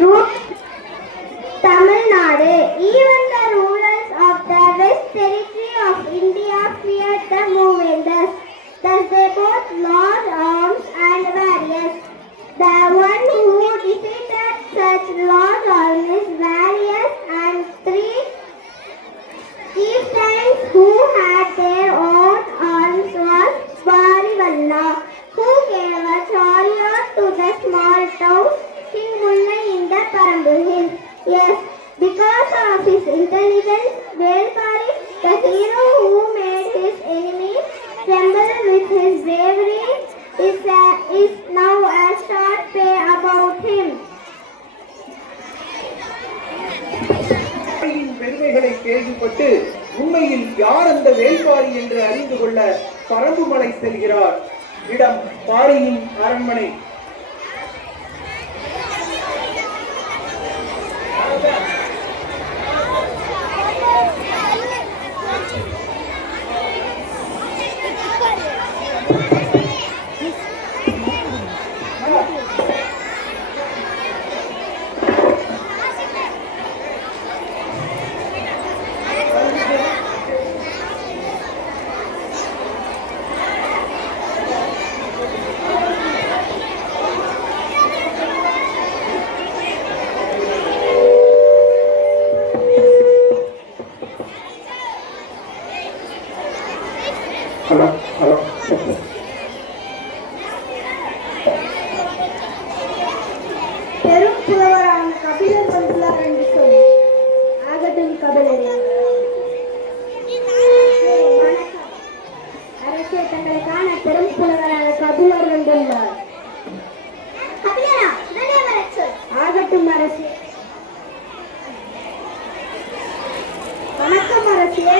root Tamil Nadu. Even the rulers of the West Territory of India feared the Moovenders. Thus they both lost arms and warriors. The one who defeated such large armies, warriors, and 3 chieftains who had their own arms was Barivalla, who gave a chariot to the small town King Mullai in the Parambu Hills. Yes, because of his intelligence, Velpari, the hero who made his enemies tremble with his bravery, is now a short pay about him. பெருமைகளை கேள்விப்பட்டு உண்மையில் யார் அந்த வேல்பாரி என்று அறிந்து கொள்ள பரம்புமலை செல்கிறார். இடம் பாரியின் அரண்மனை. பெரும் புலவரான கபிலர் வந்துள்ளார் என்று சொல்லி ஆகட்டும் கபிலரே. வணக்கம் அரசே, தங்களை காண பெரும் புலவரான கபிலர் வந்துள்ளார். ஆகட்டும் அரசே. வணக்கம் அரசே.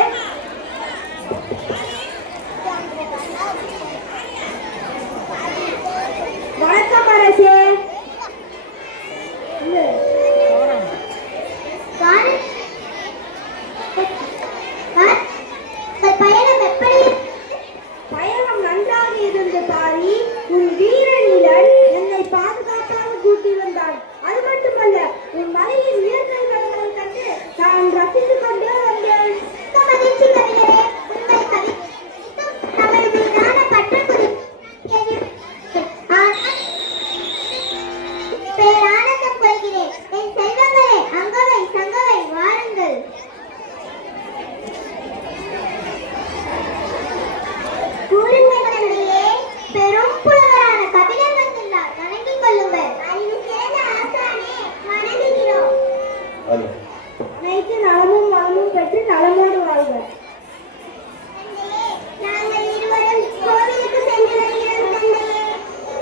வணக்கம் அரசே. பயணம் நன்றாக இருந்து பாரி. உன் வீரனிலன் என்னை பாதுகாப்பாக கூட்டி வந்தான். அது மட்டுமல்ல, உன் மலையின் இயற்கை வளங்களை கண்டு நான் ரசித்துக் கொண்டே வந்தேன். அனைத்து நலமும் வளமும் பெற்று நலமோடு வாழ்க. நாங்கள் இருவரும் கோவிலுக்கு சென்று வருகிறோம் தந்தையே.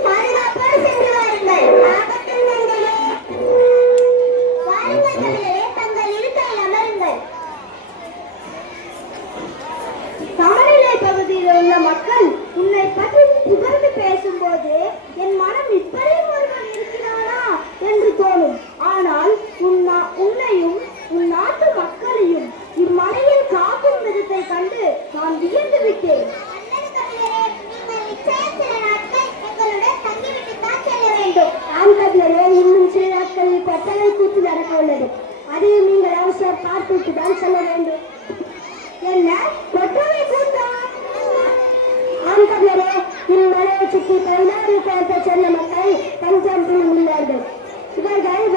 பாதுகாப்போடு சென்று வாருங்கள். ஆபத்தில் தந்தையே. வாருங்கள் தந்தையே, தங்கள் இருக்கையில் அமருங்கள். சமநிலை பகுதியில் உள்ள மக்கள் உன்னை பற்றி புகழ்ந்து பேசும்போது என் மனம் இப்படி ஒருவன் இருக்கிறானா என்று தோணும். ஆனால் உன்னையும் உன் நாட்டு மக்களையும் இம்மலையில் காக்கும் விதத்தை கண்டு நான் வியந்து விட்டேன். இன்னும் சில நாட்களில் பட்டனை கூட்டி நடக்க உள்ளது. அதையும் நீங்கள் அவசரம் பார்த்துட்டு தான் செல்ல வேண்டும். என்ன கொட்டவை கூட்டம்? ஆண்களே, இம்மலையை சுற்றி 16 பேர்த்த சென்ன மக்கள் தஞ்சம் உள்ளார்கள். இவர்கள்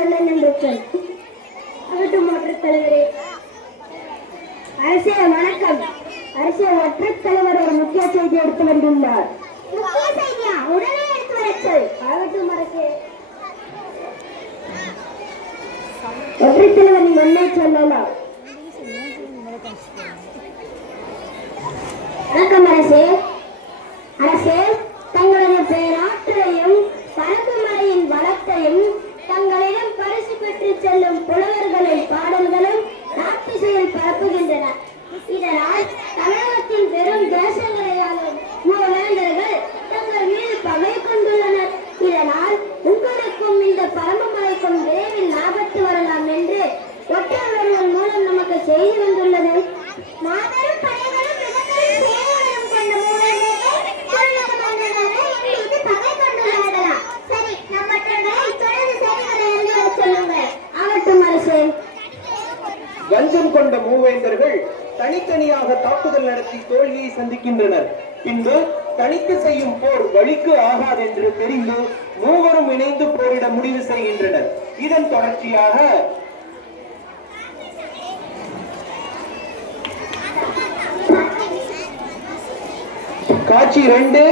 மன்னன் என்று சொல். அகட்டும் ஒற்றர் தலைவரே. அரசே வணக்கம். அரசே, ஒற்றர் தலைவர் ஒரு முக்கிய செய்தி எடுத்து வந்துள்ளார். முக்கிய செய்தியா? உடனே எடுத்து வரச் சொல். ஆகட்டும் அரசே. ஒற்றைத் தலைவரின் மண்ணை சொல்லலாம். வணக்கம் அரசே. அரசே, தங்களது பேராற்றலையும் பரப்பு மலையின் வளத்தையும் தங்களிடம் பரிசு பெற்று செல்லும் புலவர்களின் பாடல்களும் நாட்டு செயல் பரப்புகின்றன. இதனால் தமிழகத்தின் பெரும் தேசங்களையாலும் மூவேந்தர்கள் தங்கள் மீது பகை கொண்டுள்ளனர். இதனால் உங்களுக்கும் இந்த பரமமலைக்கும் விரைவில் ஆபத்து வரலாம் என்று ஒற்றர்கள் மூலம் நமக்கு செய்தி வந்துள்ளது. மாபெரும் படைகளும் மிகப்பெரும் சேனைகளும் கொண்ட மூவேந்தர்கள் பகை கொண்டுள்ளார்களா? சரி, நம் ஒற்றர்களை தொடர்ந்து சேனைகளை அறிந்து சொல்லுங்கள். ஆகட்டும் அரசே. வஞ்சம் கொண்ட மூவேந்தர்கள் தனித்தனியாக தாக்குதல் நடத்தி தோல்வியை சந்திக்கின்றனர். பின்பு தனித்து செய்யும் போர் வழிக்கு ஆகாதென்று தெரிந்து மூவரும் இணைந்து போரிட முடிவு செய்கின்றனர். இதன் தொடர்ச்சியாக காட்சி 2,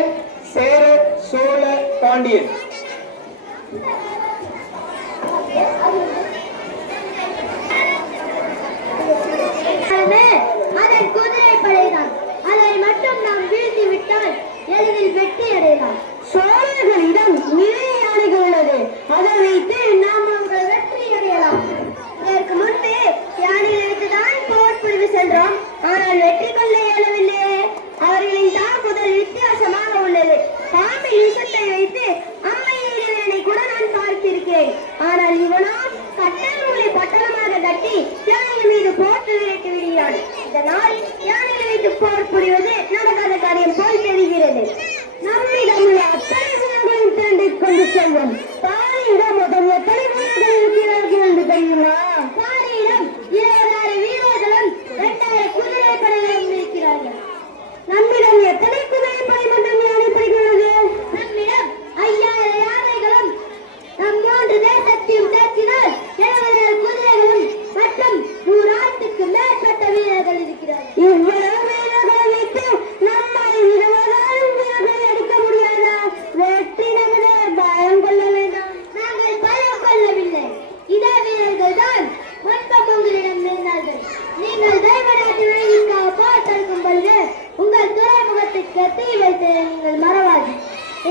சேர சோழ பாண்டியன். அதன் குதிரை படைதான். அதை மட்டும் நாம் வீழ்த்தி விட்டால் எளிதில் வெற்றி அடையலாம். சோழர்களிடம் நிறைய யானைகள் உள்ளது. அதை வைத்து நாம் அவர்கள் வெற்றி அடையலாம். இதற்கு முன்பே யானையை வைத்துதான் போர் புரிவு சென்றோம். ஆனால் வெற்றி கொள்ள இயலவில்லையே. அவர்களின் தாக்குதல் வித்தியாசமாக உள்ளது. பாம்பின் விஷத்தை வைத்து அம்மை எய்தவனை கூட நான் பார்த்திருக்கிறேன். ஆனால் இவனோ கட்டணங்களை பட்டணமாக கட்டி யானைகள் மீது போட்டு விரட்டி விடுகிறான். இதனால் யானைகளை வைத்து போர் புரிவது நடக்காத காரியம் போல் தெரிகிறது. நம்மிடம் உள்ள அத்தனை வீரர்களையும் திரண்டிக் கொண்டு செல்வோம். பாரியிடம் முதல் எத்தனை வீரர்கள் இருக்கிறார்கள் என்று தெரியுமா? பாரியிடம் 26 வீரர்களும் 2000 குதிரை படைகளும் இருக்கிறார்கள். நம்மிடம் எத்தனை குதிரை படை மற்றும் யானைப்படை உள்ளது? நம்மிடம் 5000 யானைகளும் நம் 3 தேசத்தையும் சேர்த்தினால் 70 குதிரைகளும் மற்றும் 100,000க்கு மேற்பட்ட வீரர்கள் இருக்கிறார்கள். இவ்வளவு வீரர்களை வைத்து நம்மால் 20,000 வீரர்களை அடிக்க முடியாதா? வெற்றி நமது. பயம் கொள்ள வேண்டாம். நாங்கள் பயம் கொள்ளவில்லை. இதே வீரர்கள் தான் முன்பு உங்களிடம் இருந்தார்கள். நீங்கள் தெய்வராஜ் விளைவிற்காக போர் தடுக்கும் பொழுது உங்கள் துறைமுகத்துக்கு தீ வைத்து நீங்கள் மறவாது.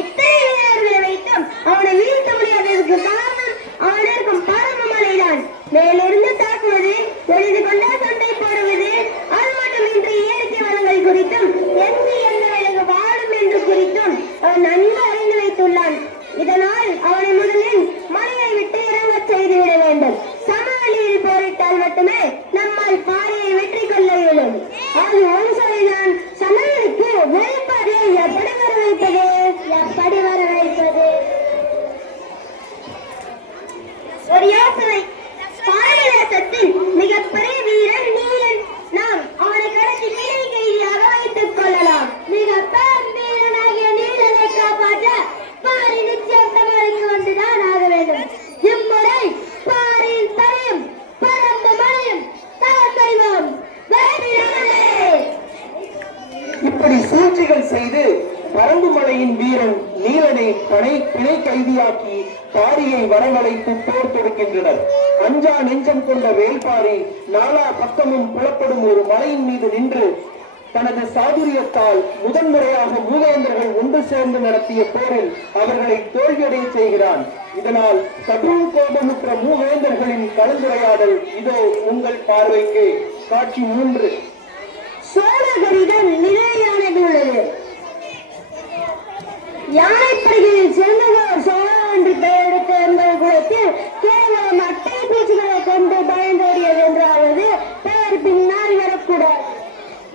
இத்தனை வீரர்களை வைத்தும் அவனை வீழ்த்த முடியாததற்கு காரணம் அவன் இருக்கும் பரமமலைதான். மேலிருந்து தாக்குவது, எழுதி கொண்டே சண்டை போடுவது, அது மட்டுமின்றி இயற்கை வளங்கள் குறித்தும் எந்த விலங்கு வாழும் என்று குறித்தும் அவன் நன்கு அறிந்து வைத்துள்ளான். இதனால் அவனை முதலில் மலையை விட்டு இறங்கச் செய்துவிட வேண்டும். சமவெளியில் போரிட்டால் மட்டுமே நம்மால் பாறையை வெற்றி கொள்ள இயலும். அது ஒரு சரிதான். சமவெளிக்கு வெளிப்பாதையை எப்படி வர வைப்பது? எப்படி வர வைப்பது? ஒரு யோசனை. பாரதேசத்தில் மிகப்பெரிய வீரன் நீலன். நாம் அவனை கடத்தி பிணை கைதியாக வைத்துக் கொள்ளலாம். மிக பெரும் வீரனாகிய நீலனை காப்பாற்ற பாரி நிச்சயம் தமிழுக்கு வந்துதான் ஆக வேண்டும். இம்முறை பாரியின் தலையும் பரம்பு மலையும் தான் செய்வோம். இப்படி சூழ்ச்சிகள் செய்து பரம்பு மலையின் வீரன் நீலனை பிணை கைதியாக்கி பாரியை வரவழைத்து போர் தொடுக்கின்றனர். அஞ்சா நெஞ்சம் கொண்ட வேல்பாரி நாலா பக்கமும் புலப்படும் ஒரு மலையின் மீது நின்று தனது சாதுரியத்தால் முதன்முறையாக மூவேந்தர்கள் ஒன்று சேர்ந்து நடத்திய போரில் அவர்களை தோல்வியடைய செய்கிறான். இதனால் கடும் கோபமுற்ற மூவேந்தர்களின் கலந்துரையாடல் இதோ உங்கள் பார்வைக்கு. காட்சி 3. சோழர்களிடம் நிறைய யானைகள் உள்ளது. யானைப்படைகளில் சேர்ந்தவர் சோழர் என்று பெயரெடுத்த எங்கள் குலத்தில் கேவலம் அட்டை பூச்சிகளை கொண்டு பயந்தோடியது என்றாவது பெயர் பின்னால் வரக்கூடாது.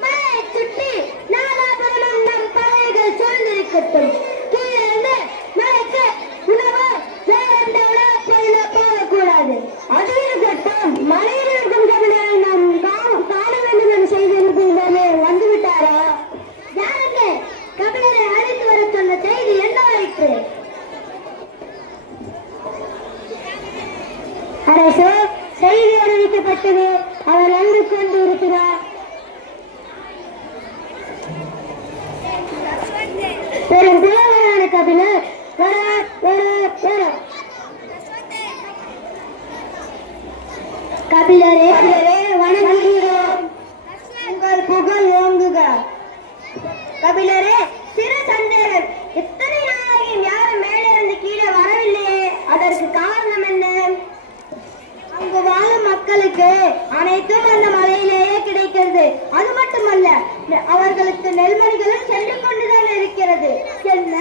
மலையை சுற்றி நாலாபுரமும் நம் படைகள் சூழ்ந்திருக்கட்டும். கீழிருந்து மலைக்கு உணவு வேறெந்த உணவு பொருளை போகக்கூடாது. அது இருக்கட்டும். மலையில் இருக்கும் கவிதையை நாம் காண வேண்டும் என்று செய்திருக்கிறோமே, வந்துவிட்டாரா? யாருக்கு கபிலரை அழைத்து வர சொன்ன செய்தி என்னவாயிற்று? அரசு செய்தி அறிவிக்கப்பட்டது. அவர் வந்து கொண்டு இருக்கிறார். பெரும் புலவரான கபிலர் கபிலரே வணங்குகிறோம். உங்கள் புகழ் ஓங்குக. கபிலரே, சிறு சந்தேகம். எத்தனை நாளையும் யாரும் மேலே இருந்து கீழே வரவில்லையே, அதற்கு காரணம் என்ன? அங்கு வாழும் மக்களுக்கு அனைத்தும் அந்த மலையிலேயே கிடைக்கிறது. அது மட்டுமல்ல, அவர்களுக்கு நெல்மணிகளும் சென்று கொண்டுதான் இருக்கிறது. என்ன,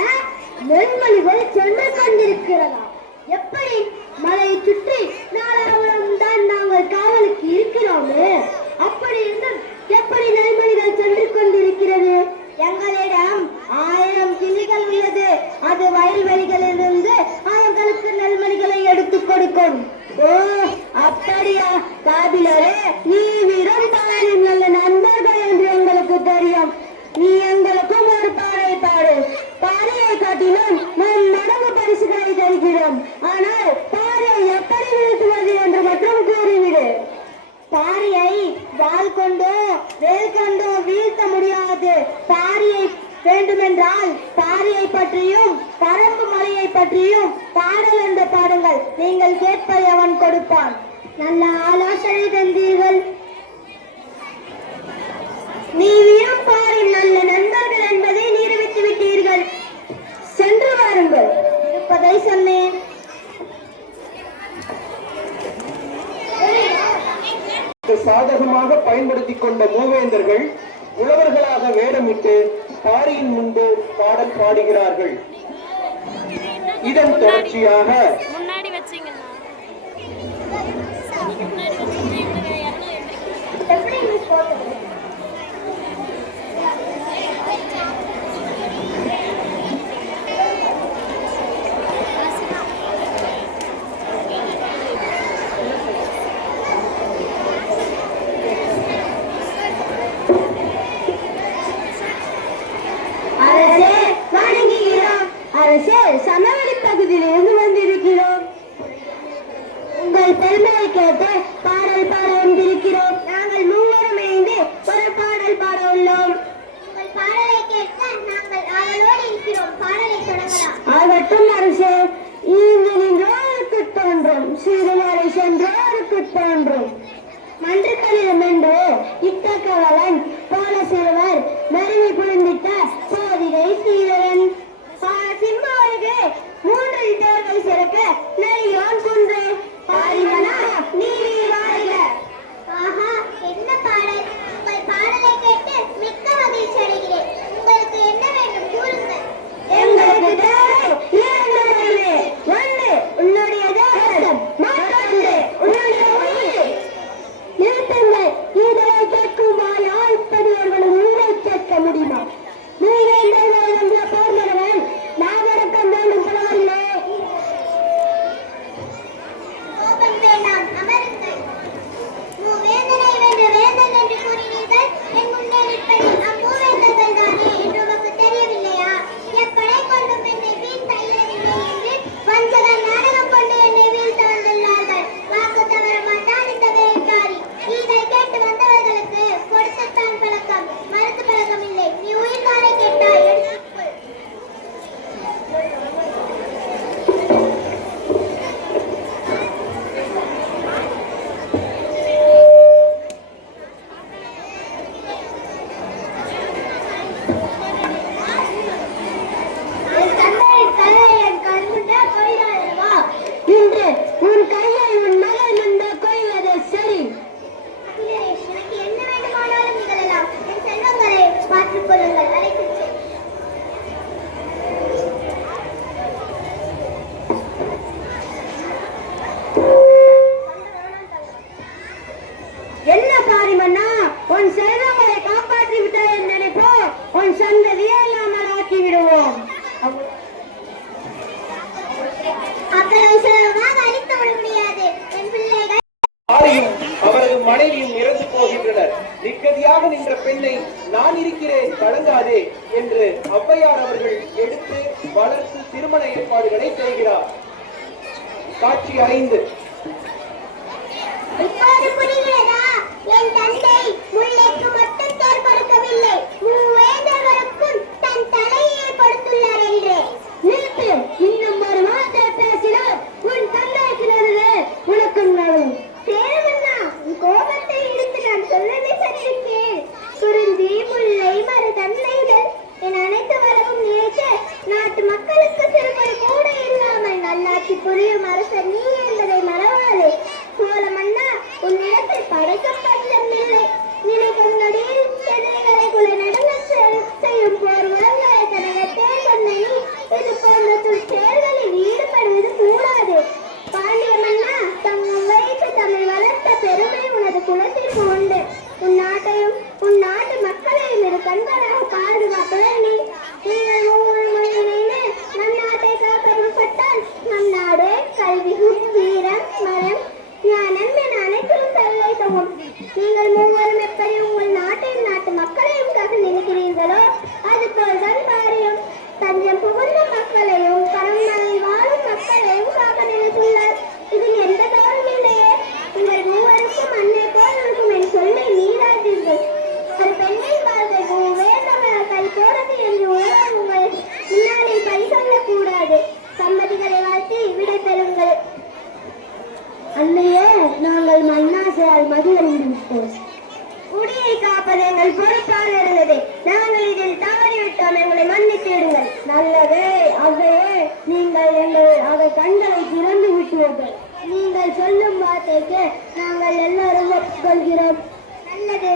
நெல்மணிகள் சென்று கொண்டிருக்கிறதா? எப்படி? மலையை சுற்றி நாலாவரம் தான் நாங்கள் காவலுக்கு இருக்கிறோமே. அப்படி இருந்தும் எப்படி நெல்மணிகள் சென்று கொண்டிருக்கிறது? எங்களிடம் 1000 கிளிகள் உள்ளது. அது வயல்வெளிகளிலிருந்து அவர்களுக்கு நெல்மணிகளை எடுத்துக் கொடுக்கும். ஓ, அப்படியா? காபிலரே, நீ வீரம் பாடும் நல்ல நண்பர்கள் என்று எங்களுக்கு தெரியும். நீ எங்களுக்கும் ஒரு பாடை பாடு. பாறையை காட்டிலும் நம் மடங்கு பரிசுகளை தருகிறோம். ஆனால் பாறையை எப்படி வீழ்த்துவது என்று மட்டும் கூறிவிடு. பாறையை வாள் கொண்டோ வேல் கொண்டோ வீழ்த்த முடியாது. பாறையை வேண்டுமென்றால் பாறையை பற்றியும் பரம்பு மலையை பற்றியும் பாடல் என்று பாடுங்கள். நீங்கள் கேட்பதை அவன் கொடுப்பான். நல்ல ஆலோசனை தந்தீர்கள். நீ வீரம் பாரின் நல்ல நண்பர்கள் என்பதை நிரூபித்து விட்டீர்கள். சென்று வாருங்கள். இருப்பதை சொன்னேன். சாதகமாக பயன்படுத்திக் கொண்ட மூவேந்தர்கள் உழவர்களாக வேடமிட்டு பாரியின் முன்பு பாடல் பாடுகிறார்கள். இதன் தொடர்ச்சியாக சமவெளி பகுதியிலிருந்து வந்திருக்கிறோம். உங்கள் பெருமையை கேட்டு பாடல் பாட வந்திருக்கிறோம். நாங்கள் மூவரும் இணைந்து ஒரு பாடல் பாட உள்ளோம். உங்கள் பாடலை கேட்க நாங்கள் ஆவலோடு இருக்கிறோம். பாடலை தொடங்கலாம். ஆகட்டும் அரசே. இங்கு நின்றோருக்கு தோன்றும், சிறுவரை சென்றோருக்கு தோன்றும். மன்றுகளிடம் என்று இத்தக்கவலன் போல சிறுவர் மருவி புரிந்திட்ட போதிகை சீரவன் சிம்மாவுக்கு 3 தேர்வை சிறக்க நெய்யோன் குன்று பாரிமனா நீ வாழ்க. ஆஹா, என்ன பாடல்! உங்கள் பாடலை கேட்டு மிக்க மகிழ்ச்சி அடைகிறேன். உங்களுக்கு என்ன வேண்டும் கூறுங்கள். எங்களுக்கு தேவை 2 ஒன்று உன்னுடைய தேசம், மற்றொன்று உன்னுடைய உயிர். நிறுத்துங்கள். இதனை கேட்கும் வாயால் பெரியவர்கள் உயிரை கேட்க முடியுமா? நீ வேண்டிய போர்மரவன் நாகரக்கம் வேண்டும் புலவர்களே. கோபம் வேண்டாம், அமருங்கள். மூவேந்தனை வென்று வேந்தன் என்று கூறினீர்கள். என் முன்னே நிற்பதில் அம்மூவேந்தர்கள் தானே என்று உமக்கு தெரியவில்லையா? எப்படை கொண்டும் என்னை வீழ்த்த இயலவில்லை என்று வஞ்சகர் நாடகம் கொண்டு என்னை வீழ்த்த வந்துள்ளார்கள். வாக்கு தவற மாட்டான் இந்த வேலைக்காரி. இதை கேட்டு வந்தவர்களுக்கு கொடுத்தத்தான் பழக்கம், மறுத்து பழக்கம் இல்லை. நீ உயிர்காலை கேட்டாய், எடுத்துக்கொள். என்ன பாரிமன்னா, உன் செல்வங்களை காப்பாற்றி விட்டாய் என்று நினைப்போ, உன் சந்ததியை இல்லாமல் ஆக்கி விடுவோம். அத்தனை செல்வமாக அழித்து விட முடியாது. என் பிள்ளைகள் அவரது மனைவியும் இறந்து போகின்றனர். நிக்கதியாக நின்ற பெண்ணை நான் இருக்கிறேன் கலங்காதே என்று ஔவையார் அவர்கள் எடுத்து வளர்த்து திருமண ஏற்பாடுகளை செய்கிறார். காட்சி 5. காப்போம். குடியை காப்பது எங்கள் பொறுப்பாக இருந்தது. நாங்கள் இதில் தவறிவிட்டோம், எங்களை மன்னித்திடுங்கள். நல்லதே அவையே, நீங்கள் அதை கண்களை திறந்து விட்டுவீர்கள். நீங்கள் சொல்லும் வார்த்தைக்கு நாங்கள் எல்லாரும் ஒப்புக்கொள்கிறோம். நல்லது,